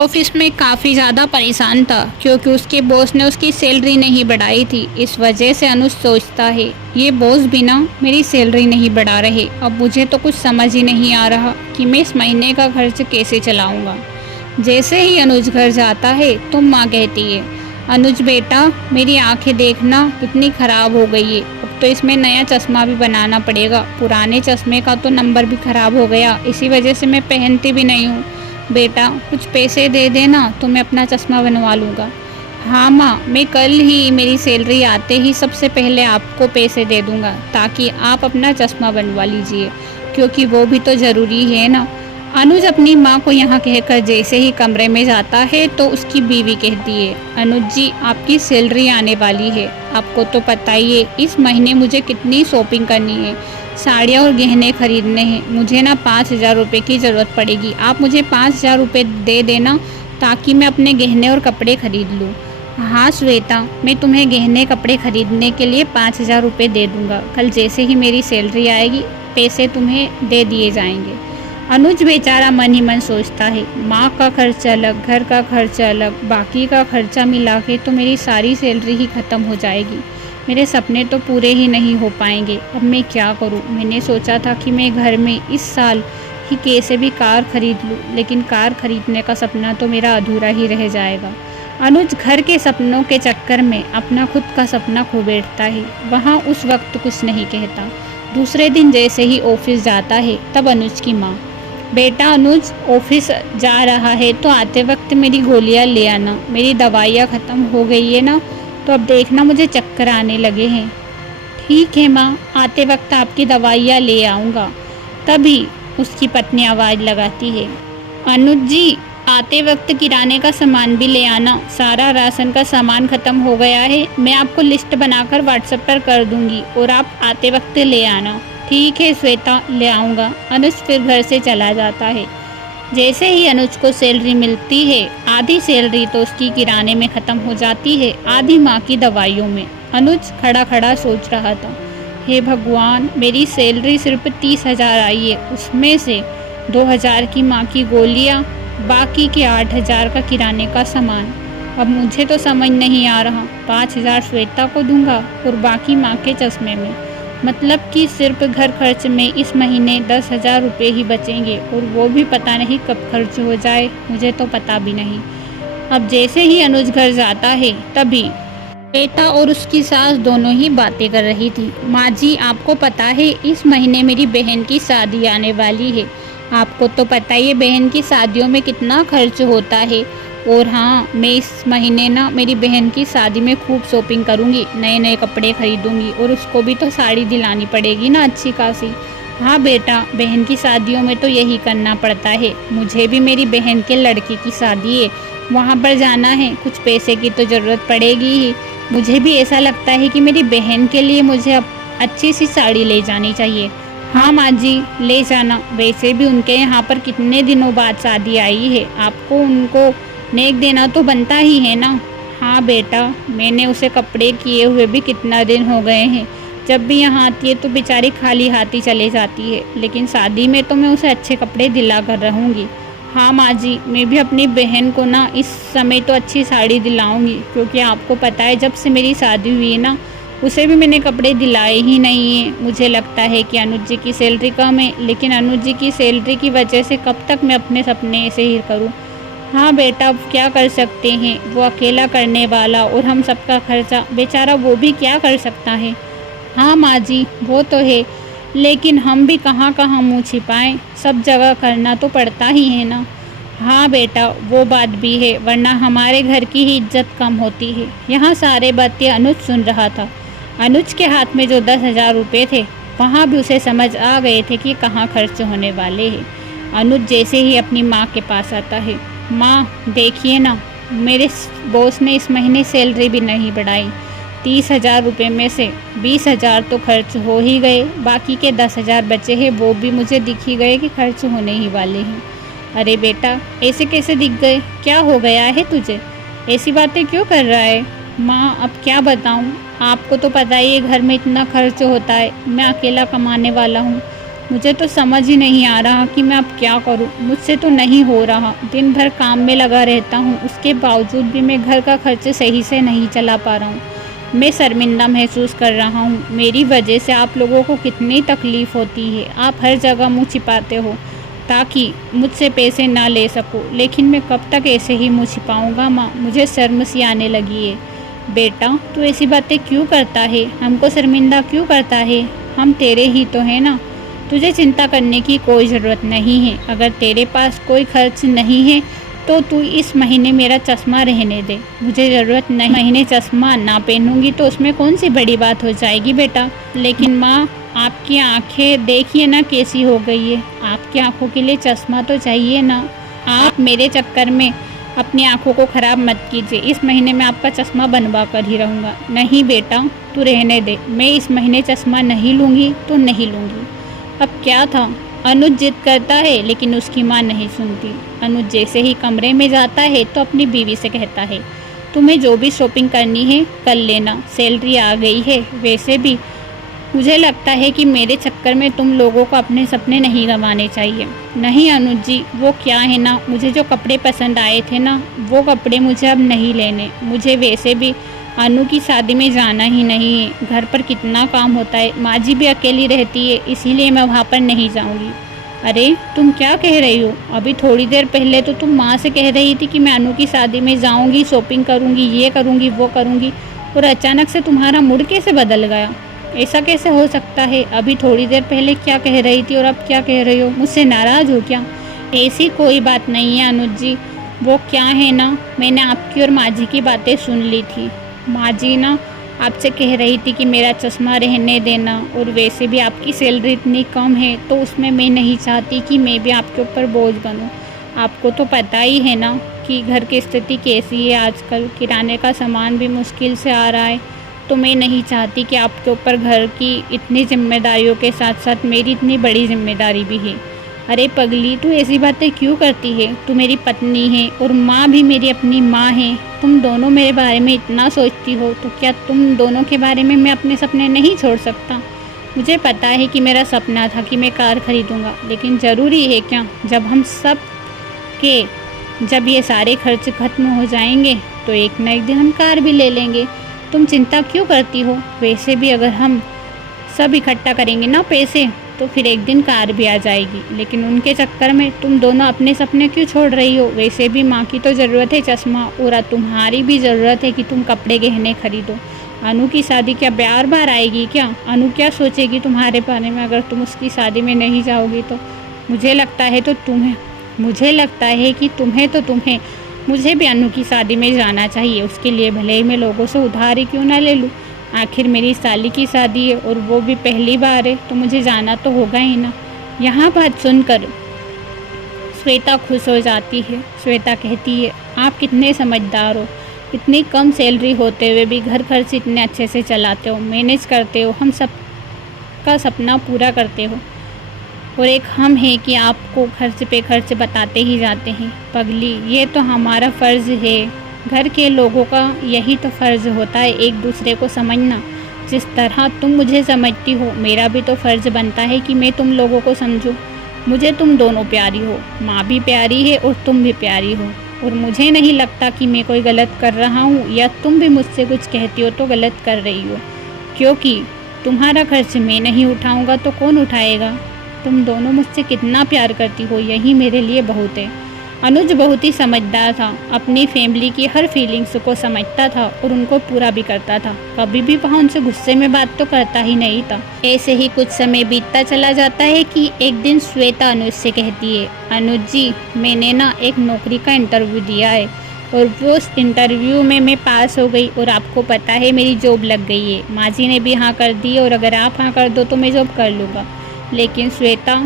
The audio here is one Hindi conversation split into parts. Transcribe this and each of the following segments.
ऑफिस में काफ़ी ज़्यादा परेशान था क्योंकि उसके बॉस ने उसकी सैलरी नहीं बढ़ाई थी। इस वजह से अनुज सोचता है ये बॉस भी ना मेरी सैलरी नहीं बढ़ा रहे। अब मुझे तो कुछ समझ ही नहीं आ रहा कि मैं इस महीने का खर्च कैसे चलाऊंगा। जैसे ही अनुज घर जाता है तो माँ कहती है, अनुज बेटा मेरी आंखें देखना कितनी ख़राब हो गई है। अब तो इसमें नया चश्मा भी बनाना पड़ेगा। पुराने चश्मे का तो नंबर भी ख़राब हो गया, इसी वजह से मैं पहनती भी नहीं हूँ। बेटा कुछ पैसे दे देना तो मैं अपना चश्मा बनवा लूँगा। हाँ माँ, मैं कल ही मेरी सैलरी आते ही सबसे पहले आपको पैसे दे दूँगा ताकि आप अपना चश्मा बनवा लीजिए, क्योंकि वो भी तो ज़रूरी है ना। अनुज अपनी माँ को यहाँ कहकर जैसे ही कमरे में जाता है तो उसकी बीवी कहती है, अनुज जी आपकी सैलरी आने वाली है। आपको तो पता ही है इस महीने मुझे कितनी शॉपिंग करनी है, साड़ियाँ और गहने खरीदने हैं। मुझे ना 5,000 रुपये की ज़रूरत पड़ेगी। आप मुझे 5,000 रुपये दे देना ताकि मैं अपने गहने और कपड़े खरीद लूँ। हाँ श्वेता, मैं तुम्हें गहने कपड़े खरीदने के लिए 5,000 रुपये दे दूँगा। कल जैसे ही मेरी सैलरी आएगी पैसे तुम्हें दे दिए जाएंगे। अनुज बेचारा मन ही मन सोचता है, माँ का खर्चा अलग, घर का खर्चा अलग, बाकी का खर्चा मिला के तो मेरी सारी सैलरी ही ख़त्म हो जाएगी। मेरे सपने तो पूरे ही नहीं हो पाएंगे। अब मैं क्या करूं? मैंने सोचा था कि मैं घर में इस साल ही कैसे भी कार खरीद लूं, लेकिन कार खरीदने का सपना तो मेरा अधूरा ही रह जाएगा। अनुज घर के सपनों के चक्कर में अपना खुद का सपना खो बैठता है। वहाँ उस वक्त कुछ नहीं कहता। दूसरे दिन जैसे ही ऑफिस जाता है तब अनुज की माँ, बेटा अनुज ऑफिस जा रहा है तो आते वक्त मेरी गोलियां ले आना, मेरी दवाइयाँ ख़त्म हो गई है ना, तो अब देखना मुझे चक्कर आने लगे हैं। ठीक है माँ, आते वक्त आपकी दवाइयाँ ले आऊँगा। तभी उसकी पत्नी आवाज़ लगाती है, अनुज जी आते वक्त किराने का सामान भी ले आना, सारा राशन का सामान ख़त्म हो गया है। मैं आपको लिस्ट बनाकर व्हाट्सएप पर कर दूँगी और आप आते वक्त ले आना। ठीक है श्वेता, ले आऊँगा। अनुज फिर घर से चला जाता है। जैसे ही अनुज को सैलरी मिलती है, आधी सैलरी तो उसकी किराने में ख़त्म हो जाती है, आधी माँ की दवाइयों में। अनुज खड़ा खड़ा सोच रहा था, हे भगवान मेरी सैलरी सिर्फ 30,000 आई है, उसमें से 2,000 की माँ की गोलियाँ, बाकी के 8,000 का किराने का सामान। अब मुझे तो समझ नहीं आ रहा, 5,000 श्वेता को दूंगा और बाकी माँ के चश्मे में। मतलब कि सिर्फ घर खर्च में इस महीने 10,000 रुपये ही बचेंगे और वो भी पता नहीं कब खर्च हो जाए, मुझे तो पता भी नहीं। अब जैसे ही अनुज घर जाता है तभी बेटा और उसकी सास दोनों ही बातें कर रही थी। माँ जी आपको पता है इस महीने मेरी बहन की शादी आने वाली है। आपको तो पता ही है बहन की शादियों में कितना खर्च होता है। और हाँ, मैं इस महीने ना मेरी बहन की शादी में खूब शॉपिंग करूँगी, नए नए कपड़े खरीदूँगी और उसको भी तो साड़ी दिलानी पड़ेगी ना अच्छी खासी। हाँ बेटा, बहन की शादियों में तो यही करना पड़ता है। मुझे भी मेरी बहन के लड़के की शादी है, वहाँ पर जाना है, कुछ पैसे की तो ज़रूरत पड़ेगी ही। मुझे भी ऐसा लगता है कि मेरी बहन के लिए मुझे अब अच्छी सी साड़ी ले जानी चाहिए। हाँ माँ जी, ले जाना। वैसे भी उनके यहाँ पर कितने दिनों बाद शादी आई है, आपको उनको नेक देना तो बनता ही है ना। हाँ बेटा, मैंने उसे कपड़े किए हुए भी कितना दिन हो गए हैं। जब भी यहाँ आती है तो बेचारी खाली हाथ ही चले जाती है, लेकिन शादी में तो मैं उसे अच्छे कपड़े दिला कर रहूँगी। हाँ माँ जी, मैं भी अपनी बहन को ना इस समय तो अच्छी साड़ी दिलाऊंगी, क्योंकि आपको पता है जब से मेरी शादी हुई है ना, उसे भी मैंने कपड़े दिलाए ही नहीं हैं। मुझे लगता है कि अनुज जी की सैलरी कम है, लेकिन अनुज जी की सैलरी की वजह से कब तक मैं अपने सपने ऐसे ही करूँ। हाँ बेटा, अब क्या कर सकते हैं, वो अकेला करने वाला और हम सबका खर्चा, बेचारा वो भी क्या कर सकता है। हाँ माँ जी, वो तो है, लेकिन हम भी कहाँ कहाँ मुँह छिपाएं, सब जगह करना तो पड़ता ही है ना। हाँ बेटा, वो बात भी है, वरना हमारे घर की ही इज्जत कम होती है। यहाँ सारे बातें अनुज सुन रहा था। अनुज के हाथ में जो 10,000 रुपये थे, वहाँ भी उसे समझ आ गए थे कि कहाँ खर्च होने वाले हैं। अनुज जैसे ही अपनी माँ के पास आता है, माँ देखिए ना, मेरे बॉस ने इस महीने सैलरी भी नहीं बढ़ाई। 30,000 रुपये में से 20,000 तो खर्च हो ही गए, बाकी के 10,000 बचे हैं, वो भी मुझे दिख ही गए कि खर्च होने ही वाले हैं। अरे बेटा, ऐसे कैसे दिख गए, क्या हो गया है तुझे, ऐसी बातें क्यों कर रहा है। माँ अब क्या बताऊँ, आपको तो पता ही है घर में इतना खर्च होता है, मैं अकेला कमाने वाला हूँ। मुझे तो समझ ही नहीं आ रहा कि मैं अब क्या करूं। मुझसे तो नहीं हो रहा। दिन भर काम में लगा रहता हूं, उसके बावजूद भी मैं घर का खर्च सही से नहीं चला पा रहा हूं। मैं शर्मिंदा महसूस कर रहा हूं। मेरी वजह से आप लोगों को कितनी तकलीफ़ होती है। आप हर जगह मुँह छिपाते हो ताकि मुझसे पैसे ना ले सकूं, लेकिन मैं कब तक ऐसे ही मुँह छिपाऊंगा माँ? मुझे शर्म सी आने लगी है। बेटा, तू ऐसी बातें क्यों करता है? हमको शर्मिंदा क्यों करता है? हम तेरे ही तो हैं ना। तुझे चिंता करने की कोई ज़रूरत नहीं है। अगर तेरे पास कोई खर्च नहीं है तो तू इस महीने मेरा चश्मा रहने दे। मुझे ज़रूरत नहीं। महीने चश्मा ना पहनूंगी तो उसमें कौन सी बड़ी बात हो जाएगी बेटा। लेकिन माँ, आपकी आंखें देखिए ना कैसी हो गई है। आपकी आंखों के लिए चश्मा तो चाहिए ना। आप मेरे चक्कर में अपनी आंखों को ख़राब मत कीजिए। इस महीने में आपका चश्मा बनवा कर ही रहूँगा। नहीं बेटा, तू रहने दे। मैं इस महीने चश्मा नहीं लूँगी तो नहीं लूँगी। अब क्या था, अनुज जिद करता है लेकिन उसकी माँ नहीं सुनती। अनुज जैसे ही कमरे में जाता है तो अपनी बीवी से कहता है, तुम्हें जो भी शॉपिंग करनी है कर लेना, सैलरी आ गई है। वैसे भी मुझे लगता है कि मेरे चक्कर में तुम लोगों को अपने सपने नहीं गंवाने चाहिए। नहीं अनुज जी, वो क्या है ना, मुझे जो कपड़े पसंद आए थे ना, वो कपड़े मुझे अब नहीं लेने। मुझे वैसे भी अनु की शादी में जाना ही नहीं है। घर पर कितना काम होता है, माँ जी भी अकेली रहती है, इसीलिए मैं वहाँ पर नहीं जाऊँगी। अरे तुम क्या कह रही हो? अभी थोड़ी देर पहले तो तुम माँ से कह रही थी कि मैं अनु की शादी में जाऊँगी, शॉपिंग करूँगी, ये करूँगी, वो करूँगी, और अचानक से तुम्हारा मूड कैसे बदल गया? ऐसा कैसे हो सकता है? अभी थोड़ी देर पहले क्या कह रही थी और अब क्या कह रही हो? मुझसे नाराज़ हो क्या? ऐसी कोई बात नहीं है अनुज जी। वो क्या है ना, मैंने आपकी और माँ जी की बातें सुन ली थी। माँ जी ना आपसे कह रही थी कि मेरा चश्मा रहने देना, और वैसे भी आपकी सैलरी इतनी कम है तो उसमें मैं नहीं चाहती कि मैं भी आपके ऊपर बोझ बनूं। आपको तो पता ही है ना कि घर की स्थिति कैसी है आजकल। किराने का सामान भी मुश्किल से आ रहा है, तो मैं नहीं चाहती कि आपके ऊपर घर की इतनी जिम्मेदारियों के साथ साथ मेरी इतनी बड़ी जिम्मेदारी भी है। अरे पगली, तू ऐसी बातें क्यों करती है? तू मेरी पत्नी है और माँ भी मेरी अपनी माँ है। तुम दोनों मेरे बारे में इतना सोचती हो तो क्या तुम दोनों के बारे में मैं अपने सपने नहीं छोड़ सकता? मुझे पता है कि मेरा सपना था कि मैं कार खरीदूँगा, लेकिन ज़रूरी है क्या? जब ये सारे खर्च खत्म हो जाएंगे तो एक ना एक दिन हम कार भी ले लेंगे। तुम चिंता क्यों करती हो? वैसे भी अगर हम सब इकट्ठा करेंगे ना पैसे तो फिर एक दिन कार भी आ जाएगी। लेकिन उनके चक्कर में तुम दोनों अपने सपने क्यों छोड़ रही हो? वैसे भी माँ की तो ज़रूरत है चश्मा, और तुम्हारी भी ज़रूरत है कि तुम कपड़े गहने खरीदो। अनु की शादी क्या बार बार आएगी क्या? अनु क्या सोचेगी तुम्हारे बारे में अगर तुम उसकी शादी में नहीं जाओगी तो? मुझे लगता है कि तुम्हें मुझे भी अनु की शादी में जाना चाहिए। उसके लिए भले ही मैं लोगों से उधार ही क्यों ना ले लूँ। आखिर मेरी साली की शादी है और वो भी पहली बार है, तो मुझे जाना तो होगा ही ना। यहाँ बात सुनकर श्वेता खुश हो जाती है। श्वेता कहती है, आप कितने समझदार हो। इतनी कम सैलरी होते हुए भी घर खर्च इतने अच्छे से चलाते हो, मैनेज करते हो, हम सब का सपना पूरा करते हो। और एक हम हैं कि आपको खर्च पे खर्च बताते ही जाते हैं। पगली, ये तो हमारा फ़र्ज़ है। घर के लोगों का यही तो फ़र्ज़ होता है, एक दूसरे को समझना। जिस तरह तुम मुझे समझती हो, मेरा भी तो फ़र्ज़ बनता है कि मैं तुम लोगों को समझूं। मुझे तुम दोनों प्यारी हो, माँ भी प्यारी है और तुम भी प्यारी हो, और मुझे नहीं लगता कि मैं कोई गलत कर रहा हूँ या तुम भी मुझसे कुछ कहती हो तो गलत कर रही हो, क्योंकि तुम्हारा खर्च मैं नहीं उठाऊँगा तो कौन उठाएगा? तुम दोनों मुझसे कितना प्यार करती हो, यही मेरे लिए बहुत है। अनुज बहुत ही समझदार था, अपनी फैमिली की हर फीलिंग्स को समझता था और उनको पूरा भी करता था। कभी भी वहाँ उनसे गुस्से में बात तो करता ही नहीं था। ऐसे ही कुछ समय बीतता चला जाता है कि एक दिन श्वेता अनुज से कहती है, अनुज जी, मैंने ना एक नौकरी का इंटरव्यू दिया है और वो उस इंटरव्यू में मैं पास हो गई, और आपको पता है मेरी जॉब लग गई है। माँ जी ने भी हाँ कर दी, और अगर आप हाँ कर दो तो मैं जॉब कर लूँगा। लेकिन श्वेता,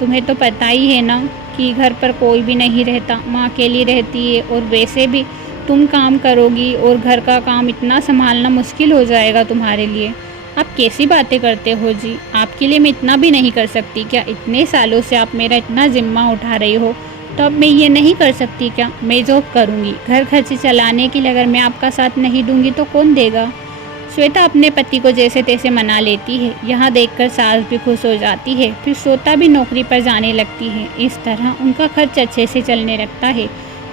तुम्हें तो पता ही है ना कि घर पर कोई भी नहीं रहता, माँ अकेली रहती है, और वैसे भी तुम काम करोगी और घर का काम इतना संभालना मुश्किल हो जाएगा तुम्हारे लिए। आप कैसी बातें करते हो जी? आपके लिए मैं इतना भी नहीं कर सकती क्या? इतने सालों से आप मेरा इतना जिम्मा उठा रही हो, तो अब मैं ये नहीं कर सकती क्या? मैं जॉब करूँगी, घर खर्च चलाने के लिए अगर मैं आपका साथ नहीं दूँगी तो कौन देगा? श्वेता अपने पति को जैसे तैसे मना लेती है। यहाँ देखकर सास भी खुश हो जाती है। फिर श्वेता भी नौकरी पर जाने लगती है। इस तरह उनका खर्च अच्छे से चलने लगता है।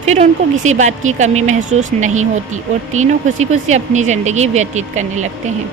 फिर उनको किसी बात की कमी महसूस नहीं होती और तीनों खुशी खुशी अपनी ज़िंदगी व्यतीत करने लगते हैं।